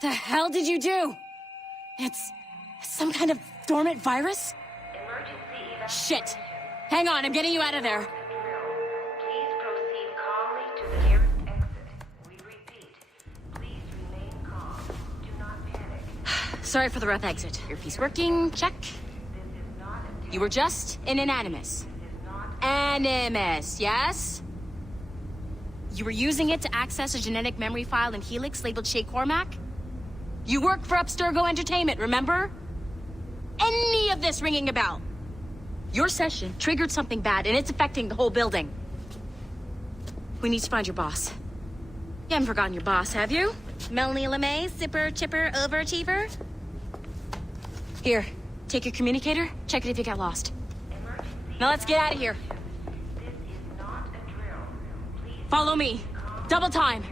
The hell did you do? It's some kind of dormant virus? Shit. Hang on, I'm getting you out of there. Please proceed calmly to the nearest exit. We repeat, please remain calm. Do not panic. Sorry for the rough exit. Your piece working? Check. This is not a test. You were just an animus. This is not Animus, yes? You were using it to access a genetic memory file in Helix labeled Shay Cormac? You work for Abstergo Entertainment, remember? Any of this ringing a bell? Your session triggered something bad, and it's affecting the whole building. We need to find your boss. You haven't forgotten your boss, have you? Melanie LeMay, zipper, chipper, overachiever? Here, take your communicator, check it if you got lost. Now let's get out of here. This is not a drill. Please Follow me. Double time.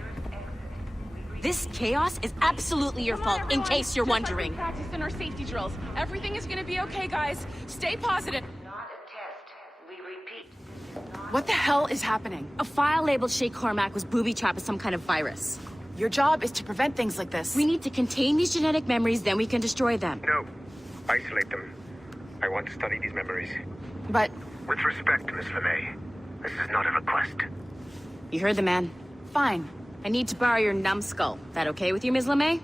This chaos is absolutely your fault, in case you're wondering. Practice in our safety drills. Everything is gonna be okay, guys. Stay positive. not a test. We repeat, this is not What the hell is happening? A file labeled Shay Cormac was booby-trapped with some kind of virus. Your job is to prevent things like this. We need to contain these genetic memories, then we can destroy them. No. Isolate them. I want to study these memories. But With respect, Miss LeMay, this is not a request. You heard the man. fine. I need to borrow your numbskull. That okay with you, Ms. LeMay?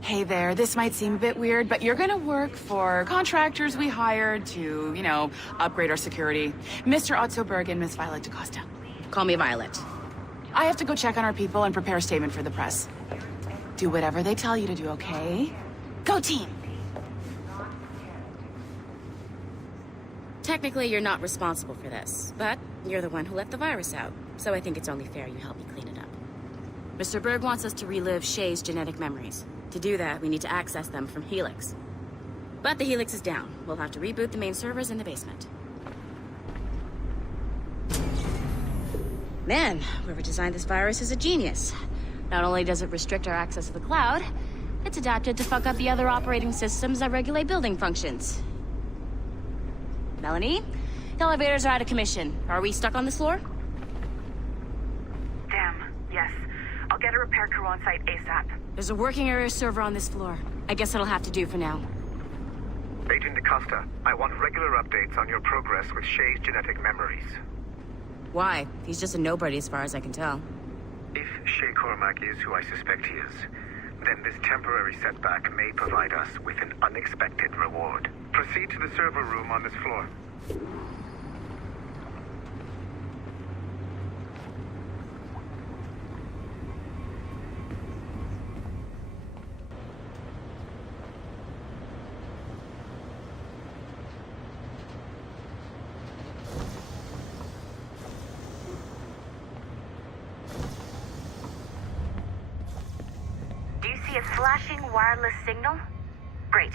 Hey there, this might seem a bit weird, but you're gonna work for contractors we hired to, upgrade our security. Mr. Ottoberg and Miss Violet DaCosta. Call me Violet. I have to go check on our people and prepare a statement for the press. Do whatever they tell you to do, okay? Go team! Technically, you're not responsible for this, but you're the one who let the virus out, so I think it's only fair you help me clean it up. Mr. Berg wants us to relive Shay's genetic memories. To do that, we need to access them from Helix. But the Helix is down. We'll have to reboot the main servers in the basement. Man, whoever designed this virus is a genius. Not only does it restrict our access to the cloud, it's adapted to fuck up the other operating systems that regulate building functions. Melanie? The elevators are out of commission. Are we stuck on this floor? Damn, yes. I'll get a repair crew on site ASAP. There's a working area server on this floor. I guess that'll have to do for now. Agent DaCosta, I want regular updates on your progress with Shay's genetic memories. Why? He's just a nobody as far as I can tell. If Shay Cormac is who I suspect he is, then this temporary setback may provide us with an unexpected reward. Proceed to the server room on this floor. Do you see a flashing wireless signal? Great.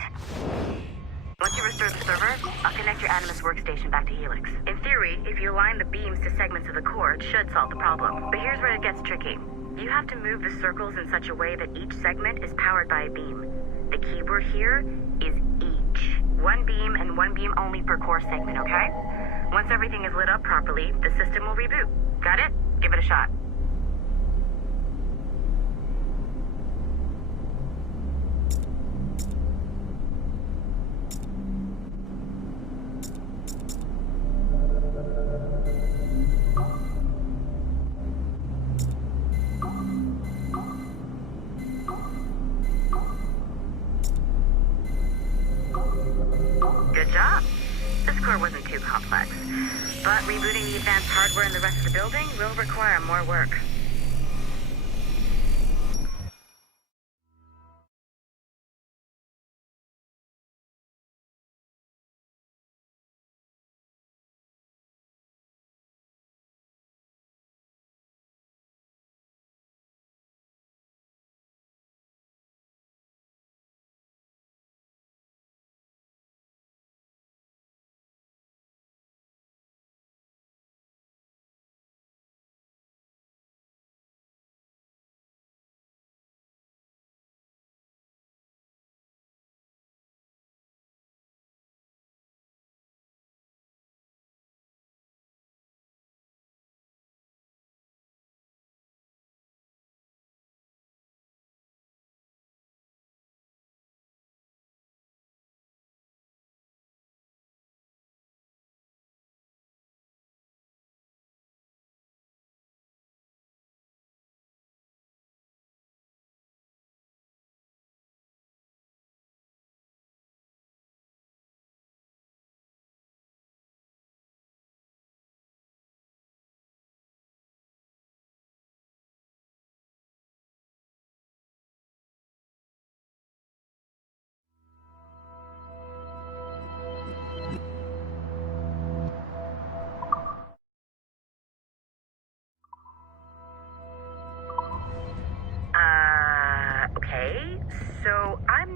Once you restore the server, I'll connect your Animus workstation back to Helix. In theory, if you align the beams to segments of the core, it should solve the problem. But here's where it gets tricky. You have to move the circles in such a way that each segment is powered by a beam. The keyword here is each. One beam and one beam only per core segment, okay? Once everything is lit up properly, the system will reboot. Got it? Give it a shot. Good job. This core wasn't too complex, but rebooting the advanced hardware in the rest of the building will require more work.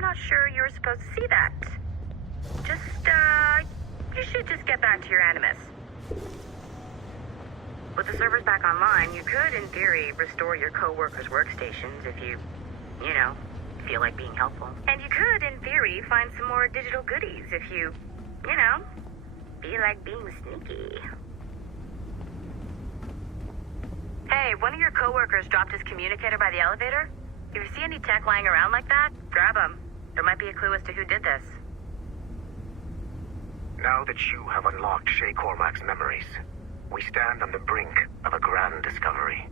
not sure you were supposed to see that. You should just get back to your Animus. With the servers back online, you could, in theory, restore your co-workers' workstations if you feel like being helpful. And you could, in theory, find some more digital goodies if you feel like being sneaky. Hey, one of your co-workers dropped his communicator by the elevator. If you see any tech lying around like that, grab them. There might be a clue as to who did this. Now that you have unlocked Shay Cormac's memories, we stand on the brink of a grand discovery.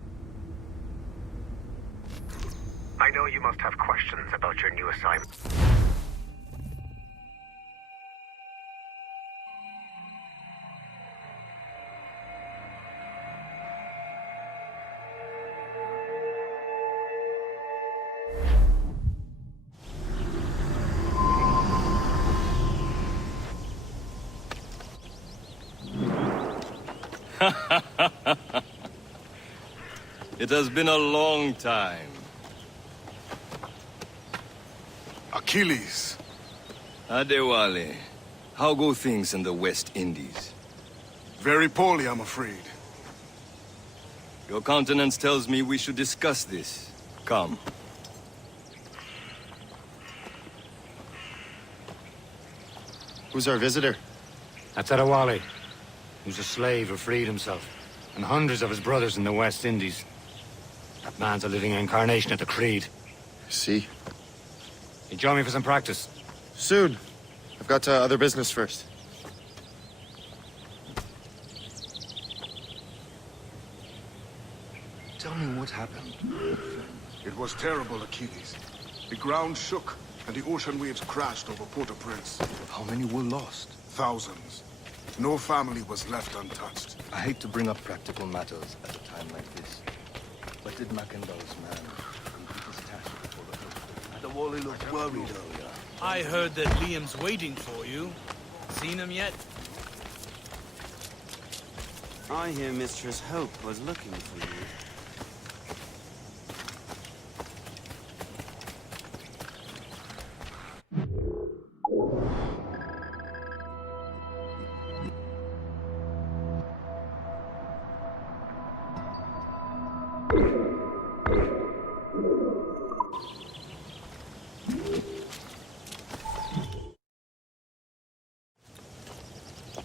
I know you must have questions about your new assignment. It has been a long time. Achilles. Adewale, how go things in the West Indies? Very poorly, I'm afraid. Your countenance tells me we should discuss this. Come. Who's our visitor? That's Adewale, who's a slave who freed himself, and hundreds of his brothers in the West Indies. That man's a living incarnation of the Creed. See? You join me for some practice? Soon. I've got other business first. Tell me what happened. It was terrible, Achilles. The ground shook, and the ocean waves crashed over Port-au-Prince. How many were lost? Thousands. No family was left untouched. I hate to bring up practical matters at a time like this. But did Mackendall's man complete his task before the hook? Adewale looked worried earlier. I heard that Liam's waiting for you. Seen him yet? I hear Mistress Hope was looking for you.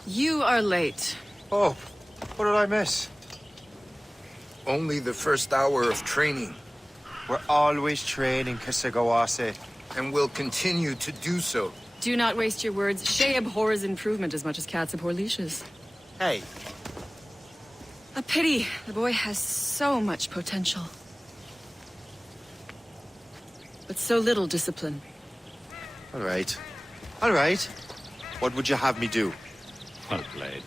You are late. Oh, what did I miss? Only the first hour of training. We're always training, Kasagawase. And will continue to do so. Do not waste your words. Shay abhors improvement as much as cats abhor leashes. Hey. A pity. The boy has so much potential. But so little discipline. All right. All right. What would you have me do? Well played.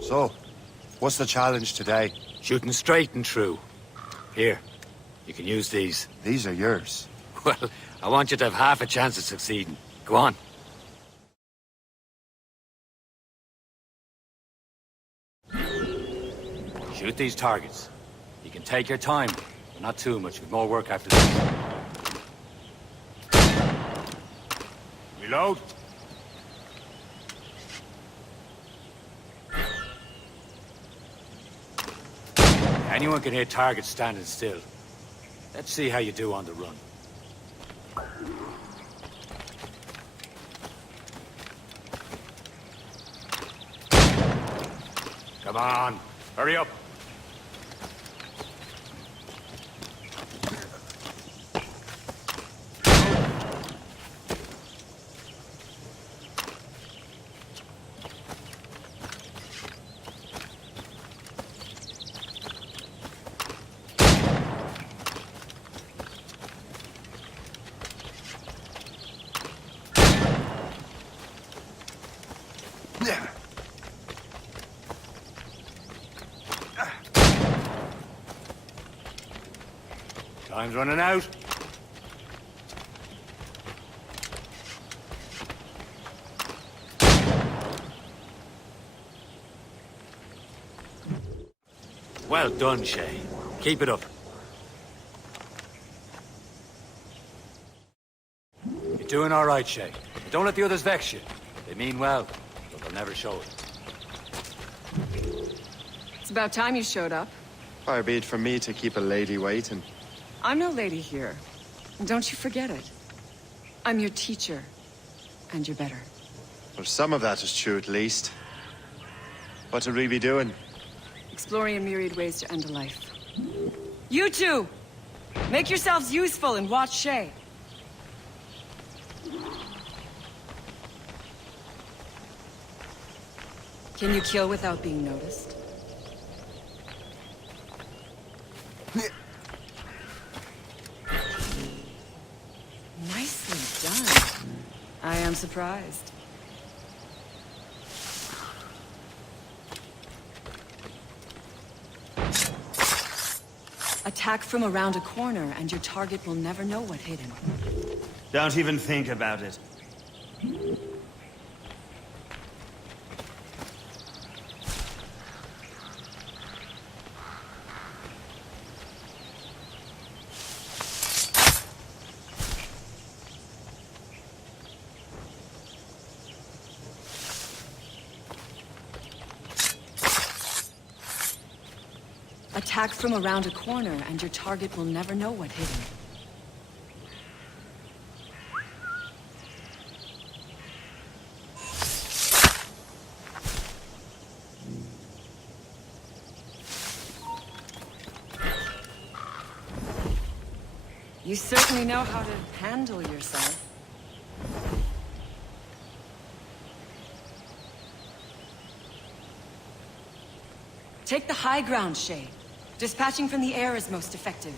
So, what's the challenge today? Shooting straight and true. Here, you can use these. These are yours. Well, I want you to have half a chance of succeeding. Go on. Shoot these targets. You can take your time, but not too much, with more work after this. Reload. Anyone can hit targets standing still. Let's see how you do on the run. Come on, hurry up. Time's running out. Well done, Shay. Keep it up. You're doing all right, Shay. Don't let the others vex you. They mean well, but they'll never show it. It's about time you showed up. Far be it from me to keep a lady waiting. I'm no lady here. Don't you forget it. I'm your teacher. And you're better. Well, some of that is true, at least. What are we be doing? Exploring a myriad ways to end a life. You two! Make yourselves useful and watch Shay. Can you kill without being noticed? Nicely done. I am surprised. Attack from around a corner, and your target will never know what hit him. Don't even think about it. Attack from around a corner, and your target will never know what hit him. You certainly know how to handle yourself. Take the high ground, Shay. Dispatching from the air is most effective.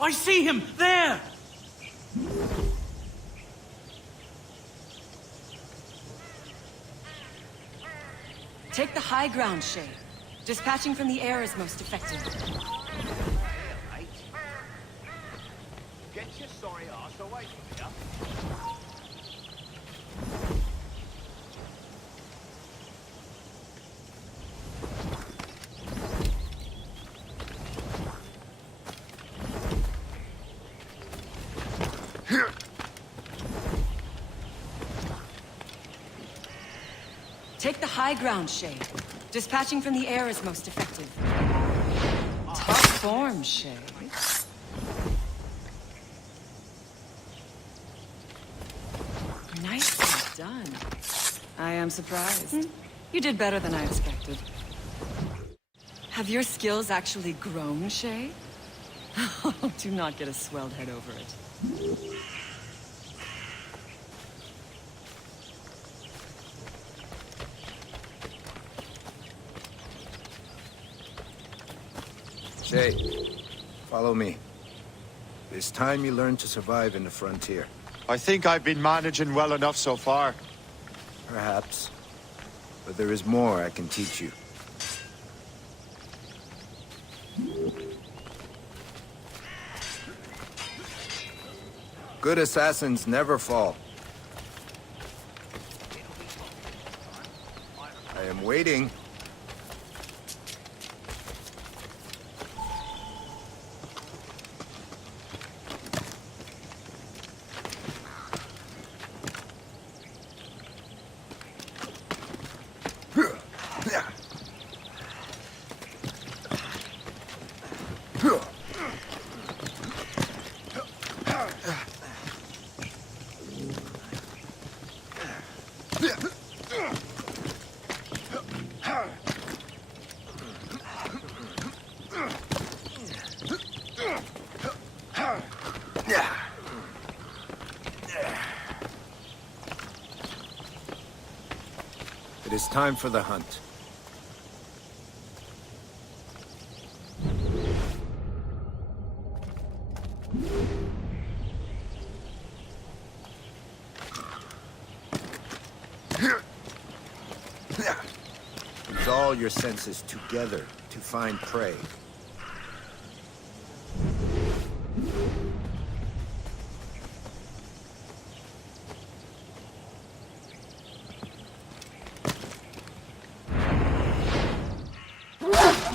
I see him! There! Take the high ground, Shay. Dispatching from the air is most effective. Get your sorry ass away from here. Take the high ground, Shay. Dispatching from the air is most effective. Top form, Shay. Nicely done. I am surprised. You did better than I expected. Have your skills actually grown, Shay? Oh, do not get a swelled head over it. Shay, follow me. It's time you learn to survive in the frontier. I think I've been managing well enough so far. Perhaps. But there is more I can teach you. Good assassins never fall. I am waiting. It is time for the hunt. use all your senses together to find prey.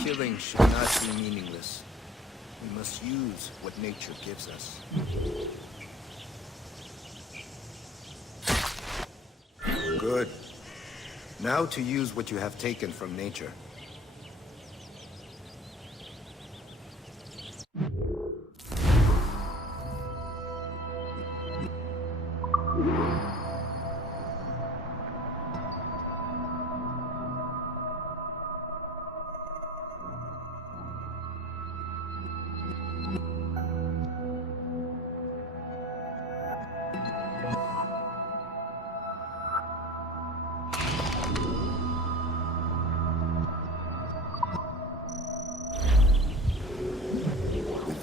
Killing should not be meaningless. We must use what nature gives us. Good. Now to use what you have taken from nature.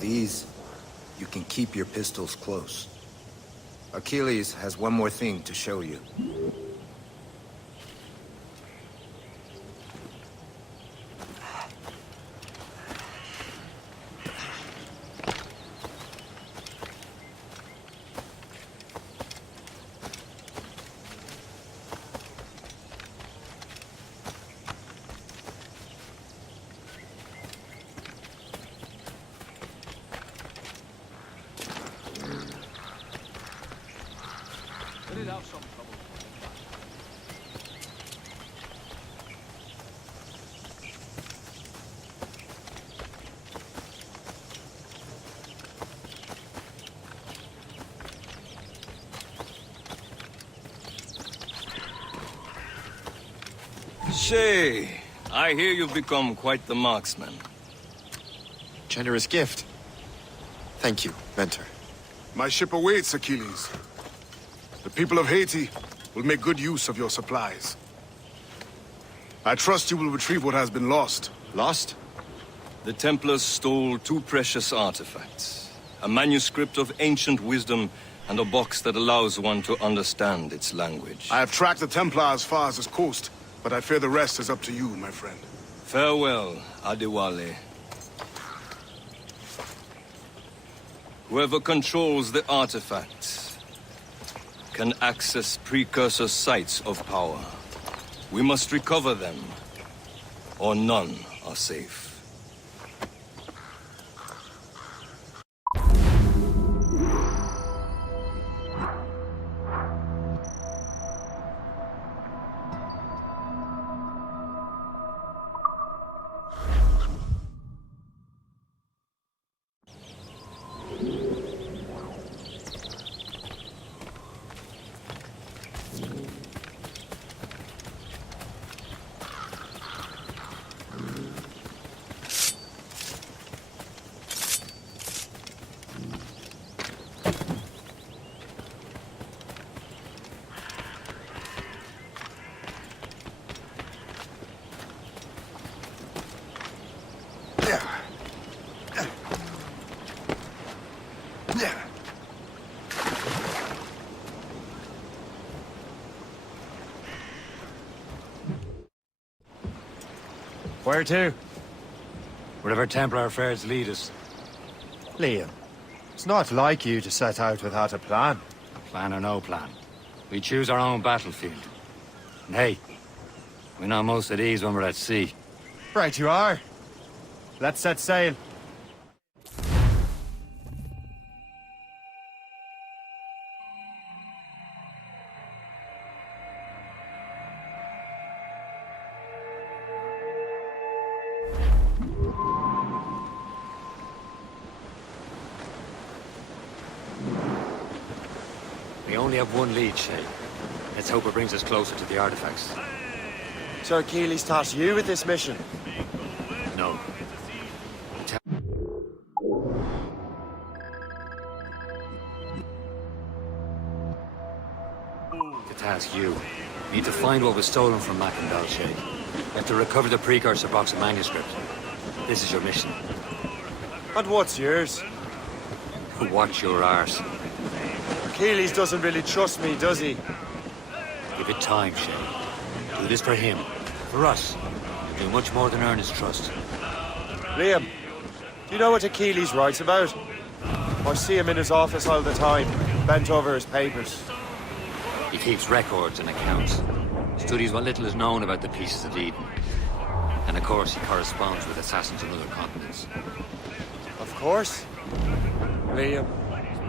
These, you can keep your pistols close. Achilles has one more thing to show you. Shay, I hear you've become quite the marksman. Generous gift. Thank you, mentor. My ship awaits, Achilles. The people of Haiti will make good use of your supplies. I trust you will retrieve what has been lost. Lost? The Templars stole 2 precious artifacts. A manuscript of ancient wisdom and a box that allows one to understand its language. I have tracked the Templar as far as this coast, but I fear the rest is up to you, my friend. Farewell, Adewale. Whoever controls the artifacts can access precursor sites of power. We must recover them, or none are safe. Where to? Wherever Templar affairs lead us. Liam, it's not like you to set out without a plan. Plan or no plan. We choose our own battlefield. And hey, we know most of these when we're at sea. Right you are. Let's set sail. We only have one lead, Shay. Let's hope it brings us closer to the artifacts. So Achilles tasked you with this mission? No. To task you. Need to find what was stolen from Macandal, Shay. You have to recover the precursor box of manuscript. This is your mission. And what's yours? Watch your arse. Achilles doesn't really trust me, does he? Give it time, Shay. Do this for him. For us. Do much more than earn his trust. Liam, do you know what Achilles writes about? I see him in his office all the time, bent over his papers. He keeps records and accounts. Studies what little is known about the pieces of Eden. And of course, he corresponds with assassins on other continents. Of course. Liam,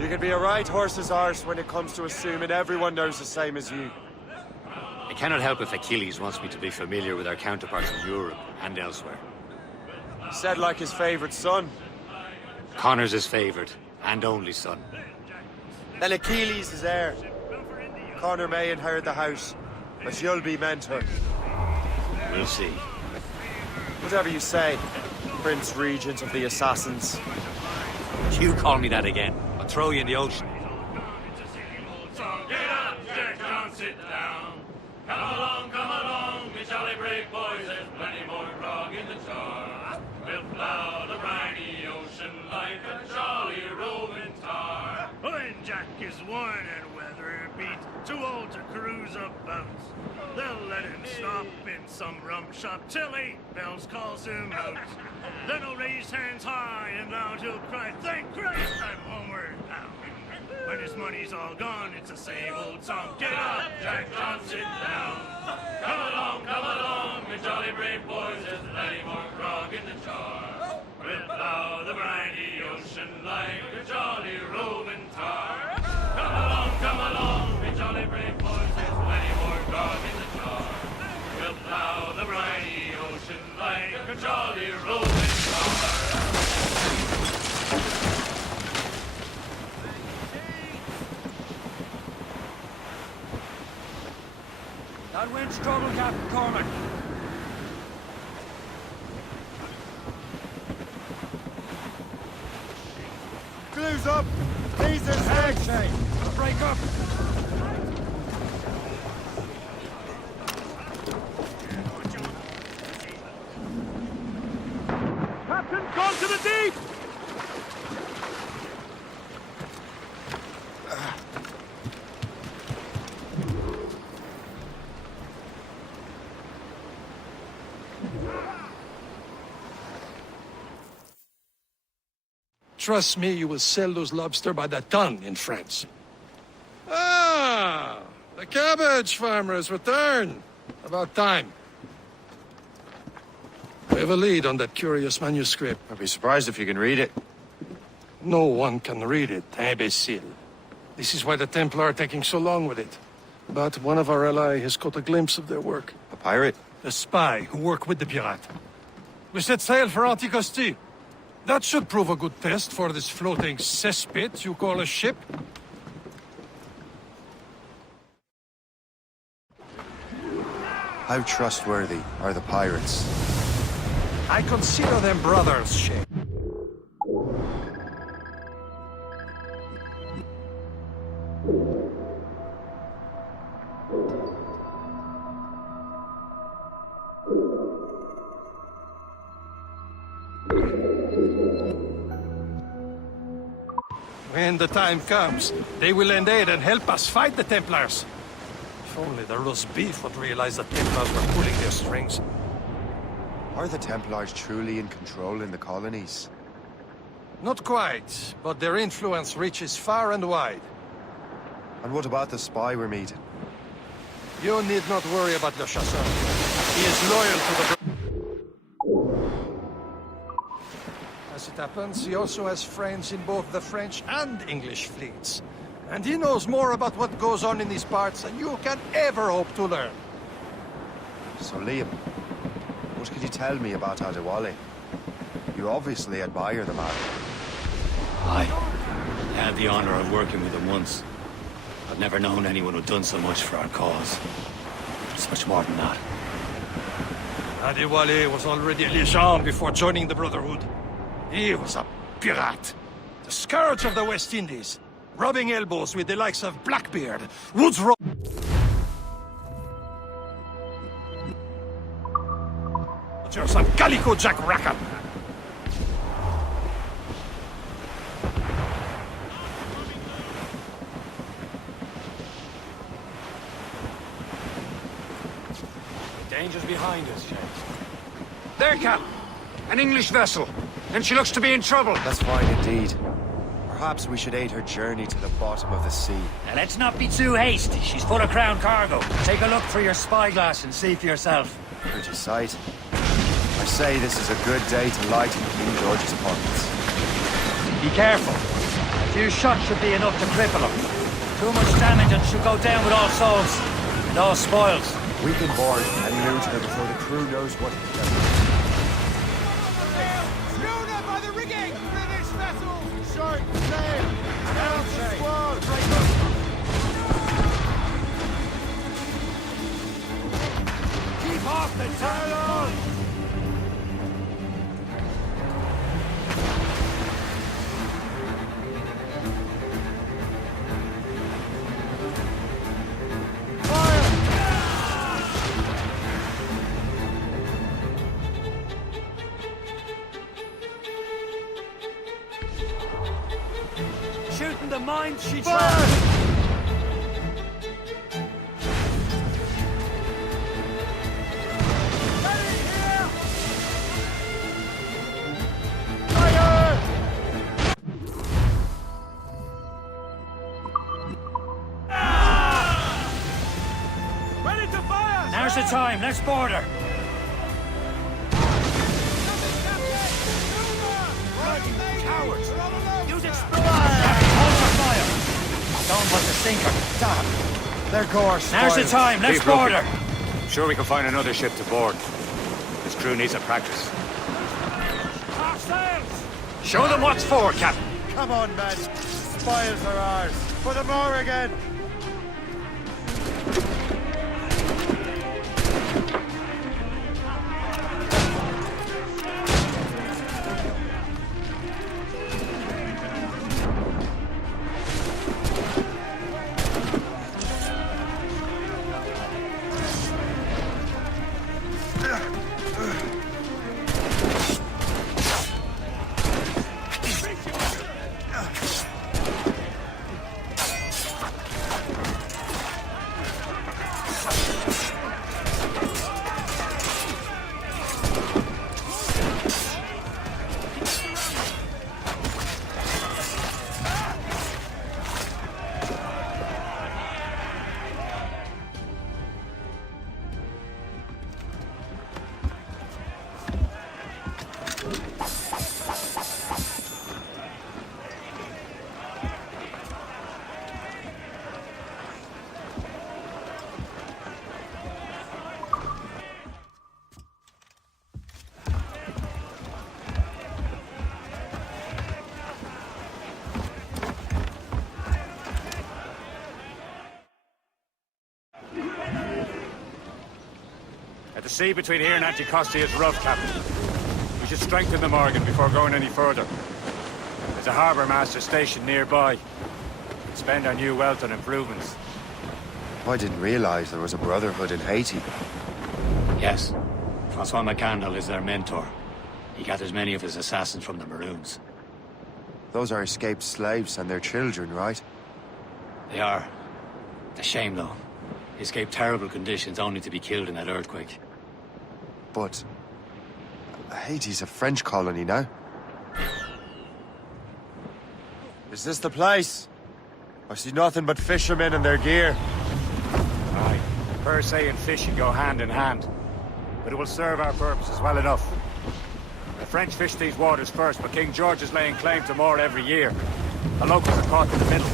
you can be a right horse's arse when it comes to assuming everyone knows the same as you. I cannot help if Achilles wants me to be familiar with our counterparts in Europe and elsewhere. Said like his favorite son. Connor's his favorite and only son. Then Achilles is heir. Connor may inherit the house, but you'll be mentor. We'll see. Whatever you say, Prince Regent of the Assassins. You call me that again, I'll throw you in the ocean. Get up, Jack John, sit down. Come along, me jolly brave boys. There's plenty more grog in the jar. We'll plow the briny ocean like a jolly roving tar. When Jack is worn and weather beat, too old to cruise about, they'll let him stop in some rum shop till 8 bells calls him out. Then he'll raise hands high and loud he'll cry, "Thank Christ I'm homeward bound." When his money's all gone, it's the same old song. Get up, Jack John, sit down. Come along, me jolly brave boys. There's plenty more grog in the jar. We'll plow the briny ocean like a jolly roving tar. Come along, me jolly brave boys. There's plenty more grog in the jar. We'll plow the briny ocean like a jolly roving tar. That wind's trouble, Captain Cormac. Glue's up! These are snake. Break up! Captain, gone to the deep! Trust me, you will sell those lobster by the ton in France. Ah, the cabbage farmers return. About time. We have a lead on that curious manuscript. I'd be surprised if you can read it. No one can read it, imbecile. This is why the Templar are taking so long with it. But one of our allies has caught a glimpse of their work. A pirate? A spy who worked with the pirate. We set sail for Anticosti. That should prove a good test for this floating cesspit you call a ship. How trustworthy are the pirates? I consider them brothers, Shay. When the time comes, they will lend aid and help us fight the Templars. If only the roast beef would realize the Templars were pulling their strings. Are the Templars truly in control in the colonies? Not quite, but their influence reaches far and wide. And what about the spy we're meeting? You need not worry about Le Chasseur. He is loyal to the... As it happens, he also has friends in both the French and English fleets. And he knows more about what goes on in these parts than you can ever hope to learn. So, Liam, what could you tell me about Adewale? You obviously admire the man. I had the honor of working with him once. I've never known anyone who'd done so much for our cause. It's much more than that. Adewale was already a Legend before joining the Brotherhood. He was a pirate. The scourge of the West Indies. Rubbing elbows with the likes of Blackbeard, Woods Rogers and Calico Jack Rackham. The danger's behind us, James. There, Cap. An English vessel. And she looks to be in trouble. That's fine indeed. Perhaps we should aid her journey to the bottom of the sea. Now let's not be too hasty. She's full of crown cargo. Take a look through your spyglass and see for yourself. Pretty sight. I say this is a good day to lighten King George's pockets. Be careful. A few shots should be enough to cripple him. Too much damage and she'll go down with all souls. And all spoils. We can board and loot her before the crew knows what to do. Schooner by the rigging! British vessels! Short sail! Down the squall! Keep off the tail! Shooting the mines she trapped. Now's the time, let's board her. Cowards! Use explosives! Hold your fire! Don't want to sink her. Damn! Their course. Now's the time, let's board her. Sure we can find another ship to board. This crew needs a practice. Half sails! Show them what's for, Captain. Come on, men. Spoils are ours. For the more again. The sea between here and Anticosti is rough, Captain. We should strengthen the Morgan before going any further. There's a harbour master stationed nearby. We'd spend our new wealth on improvements. I didn't realize there was a brotherhood in Haiti. Yes. Francois McCandle is their mentor. He gathers many of his assassins from the Maroons. Those are escaped slaves and their children, right? They are. A shame, though. They escaped terrible conditions only to be killed in that earthquake. But Haiti's a French colony now. Is this the place? I see nothing but fishermen and their gear. Aye. Per se and fishing go hand in hand. But it will serve our purposes well enough. The French fish these waters first, but King George is laying claim to more every year. The locals are caught in the middle.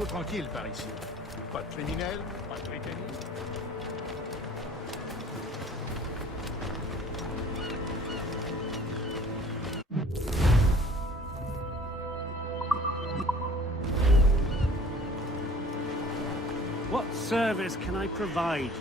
Trop tranquille par ici. Pas de criminels, pas de mécanisme. What service can I provide?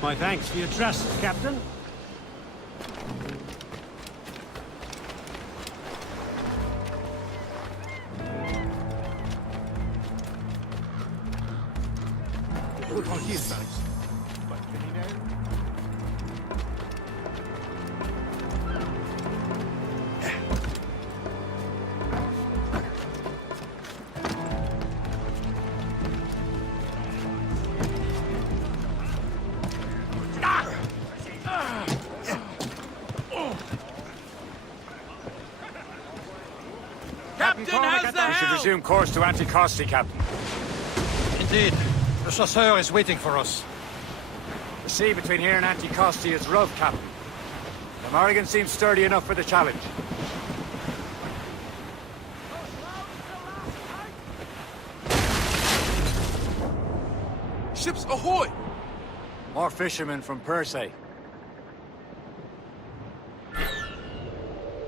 My thanks for your trust, Captain. Tranquille, Maris. But can you know? We should resume course to Anticosti, Captain. Indeed. The chasseur is waiting for us. The sea between here and Anticosti is rough, Captain. The Morrigan seems sturdy enough for the challenge. Ships ahoy! More fishermen from Persay.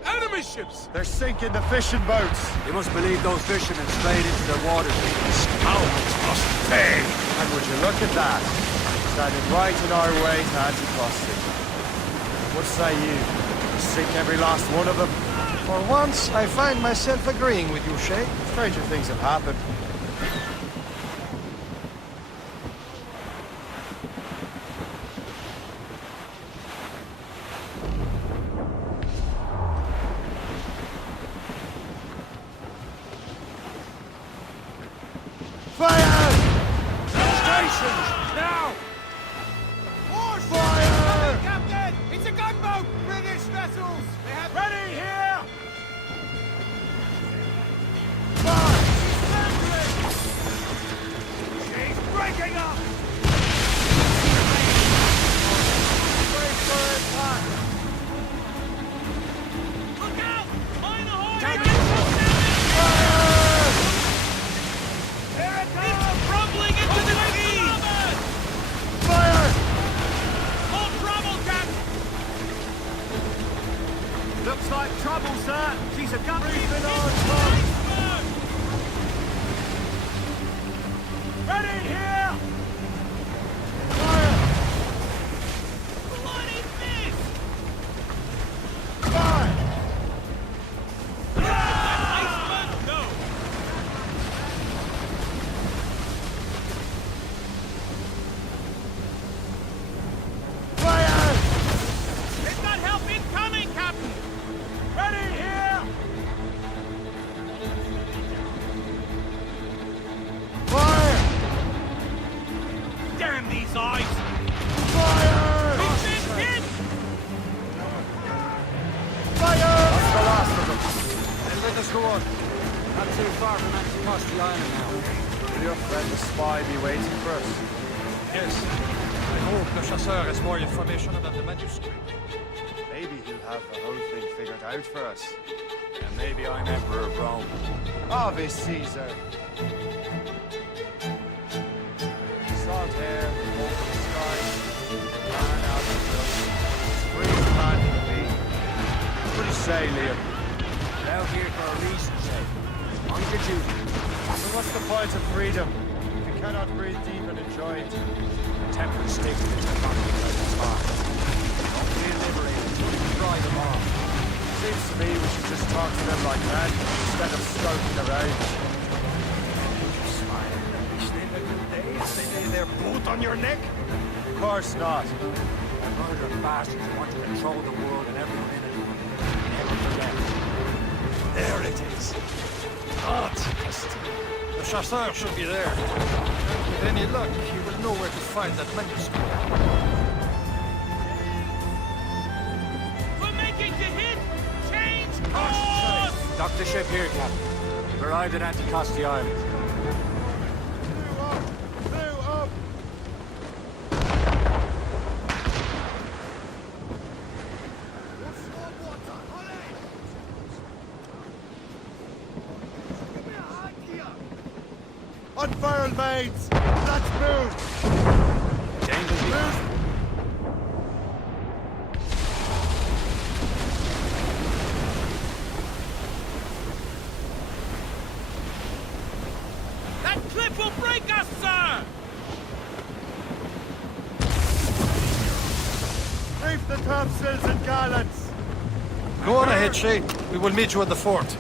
Enemy ships! They're sinking the fishing boats. You must believe those fishermen strayed into their waters. Scoundrels must pay! And would you look at that? Standing right in our way to Anticosti. What say you? Sink every last one of them? For once, I find myself agreeing with you, Shay. Stranger things have happened. Fire! Stations! Now! More fire! Captain! It's a gunboat! British vessels! They have... Ready here! Fire! She's breaking up! Wait for attack! Look out! Mind the horn! Fire! Rumbling into the sea! Fire! All trouble, Captain! Looks like trouble, sir. She's a gun. Ready here! Fire! Bloody miss! Fire! Iceman, go! Fire! They've got help incoming, Captain! Ready here! Fire! Damn these eyes! Fire! We've been hit! Fire! That's the last of them. Then let us go on. Not too far from Anticosti Island now. Will your friend the spy be waiting for us? Yes. I hope the chasseur has more information about the manuscript. Maybe he'll have the whole thing figured out for us. And maybe I'm Emperor of Rome. Ave Caesar. Salt hair, say, Liam? Out here for a reason, Shay. On your duty. So what's the point of freedom if you cannot breathe deep and enjoy it? The temple stick in the concrete like it's hard. Don't feel liberated until you try them off. Seems to me we should just talk to them like that instead of skulking around. They lay their boot on your neck? Of course not. The murdering bastards who want to control the world and everyone in it. Never forget. There it is. Ah, the chasseur should be there. With any luck, he will know where to find that manuscript. We're making the hit! Change course! Dock the ship here, Captain. We've arrived at Anticosti Island. Unfurl, mates! Let's move! Move! That cliff will break us, sir! Reef the topsails and gallants! Go on ahead, Shay. We will meet you at the fort.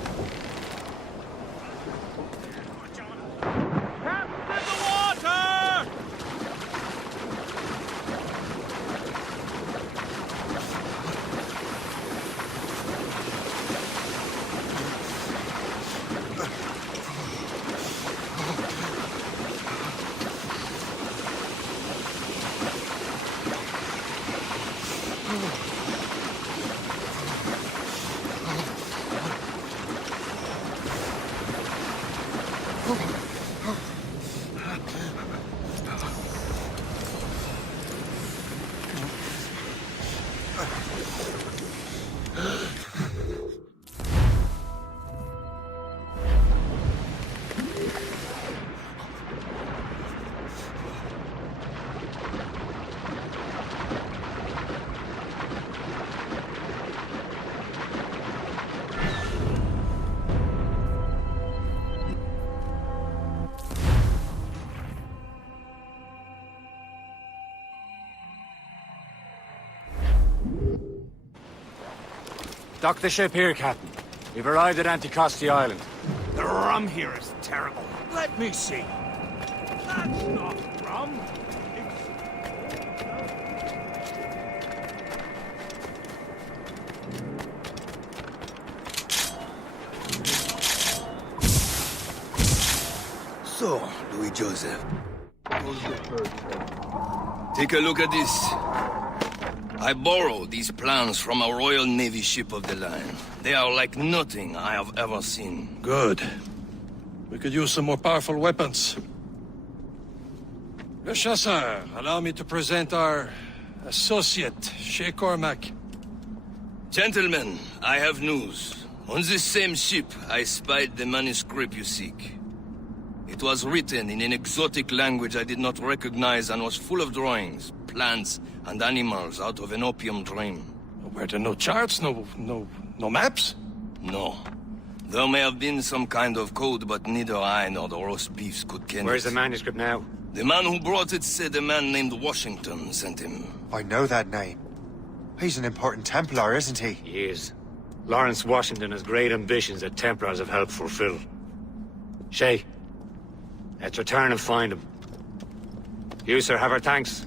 Dock the ship here, Captain. We've arrived at Anticosti Island. The rum here is terrible. Let me see. That's not rum. So, Louis Joseph. Take a look at this. I borrowed these plans from a Royal Navy ship of the line. They are like nothing I have ever seen. Good. We could use some more powerful weapons. Le Chasseur, allow me to present our associate, Shay Cormac. Gentlemen, I have news. On this same ship, I spied the manuscript you seek. It was written in an exotic language I did not recognize and was full of drawings, plants, and animals out of an opium dream. Were there no charts, no maps? No. There may have been some kind of code, but neither I nor the roast beefs could ken it. Where's the manuscript now? The man who brought it said a man named Washington sent him. I know that name. He's an important Templar, isn't he? He is. Lawrence Washington has great ambitions that Templars have helped fulfill. Shay, let's return and find him. You, sir, have our thanks.